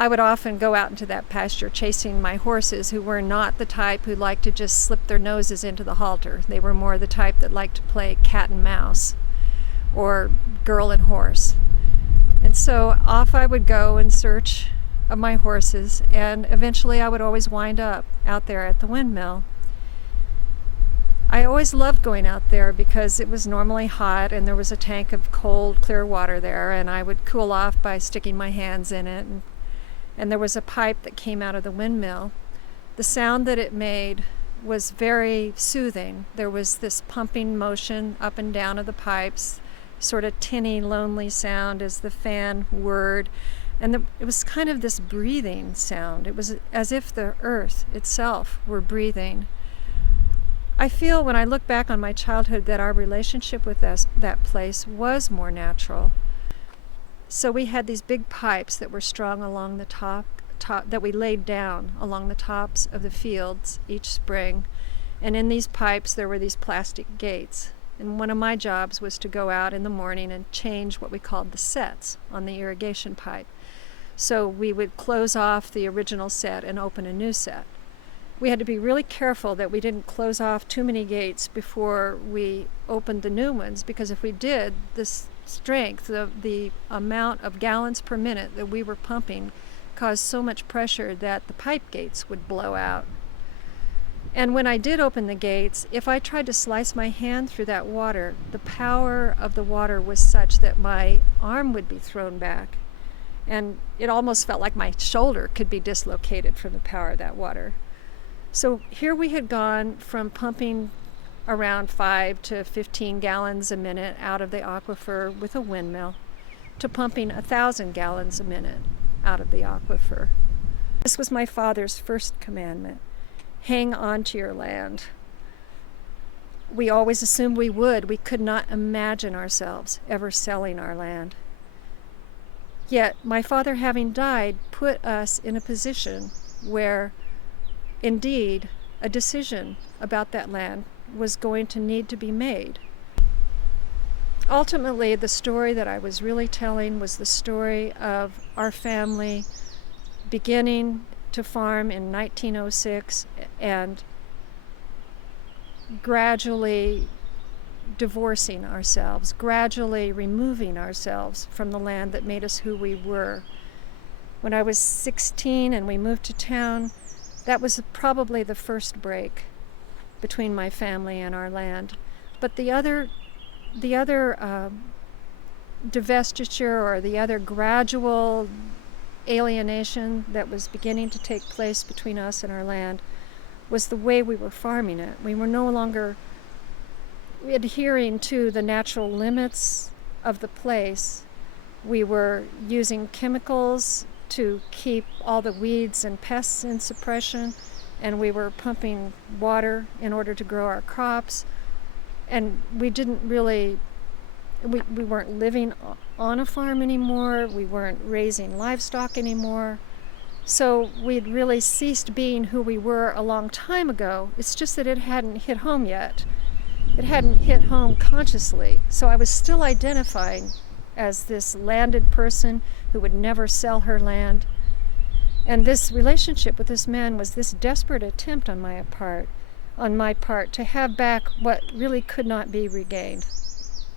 I would often go out into that pasture chasing my horses, who were not the type who liked to just slip their noses into the halter. They were more the type that liked to play cat and mouse or girl and horse. And so off I would go in search of my horses, and eventually I would always wind up out there at the windmill. I always loved going out there because it was normally hot and there was a tank of cold, clear water there, and I would cool off by sticking my hands in it. And there was a pipe that came out of the windmill. The sound that it made was very soothing. There was this pumping motion up and down of the pipes, sort of tinny, lonely sound as the fan whirred. And it was kind of this breathing sound. It was as if the earth itself were breathing. I feel when I look back on my childhood that our relationship with that place was more natural. So we had these big pipes that were strung along the top that we laid down along the tops of the fields each spring. And in these pipes there were these plastic gates. And one of my jobs was to go out in the morning and change what we called the sets on the irrigation pipe. So we would close off the original set and open a new set. We had to be really careful that we didn't close off too many gates before we opened the new ones, because if we did, this strength, the amount of gallons per minute that we were pumping caused so much pressure that the pipe gates would blow out. And when I did open the gates, if I tried to slice my hand through that water, the power of the water was such that my arm would be thrown back. And it almost felt like my shoulder could be dislocated from the power of that water. So here we had gone from pumping around 5 to 15 gallons a minute out of the aquifer with a windmill to pumping 1,000 gallons a minute out of the aquifer. This was my father's first commandment: hang on to your land. We always assumed we would. We could not imagine ourselves ever selling our land. Yet my father, having died, put us in a position where indeed a decision about that land was going to need to be made. Ultimately, the story that I was really telling was the story of our family beginning to farm in 1906 and gradually divorcing ourselves, gradually removing ourselves from the land that made us who we were. When I was 16 and we moved to town, that was probably the first break between my family and our land. But the other divestiture, or the other gradual alienation that was beginning to take place between us and our land, was the way we were farming it. We were no longer adhering to the natural limits of the place. We were using chemicals to keep all the weeds and pests in suppression, and we were pumping water in order to grow our crops. And we didn't really, we weren't living on a farm anymore. We weren't raising livestock anymore. So we'd really ceased being who we were a long time ago. It's just that it hadn't hit home yet. It hadn't hit home consciously. So I was still identifying as this landed person who would never sell her land. And this relationship with this man was this desperate attempt on my part to have back what really could not be regained.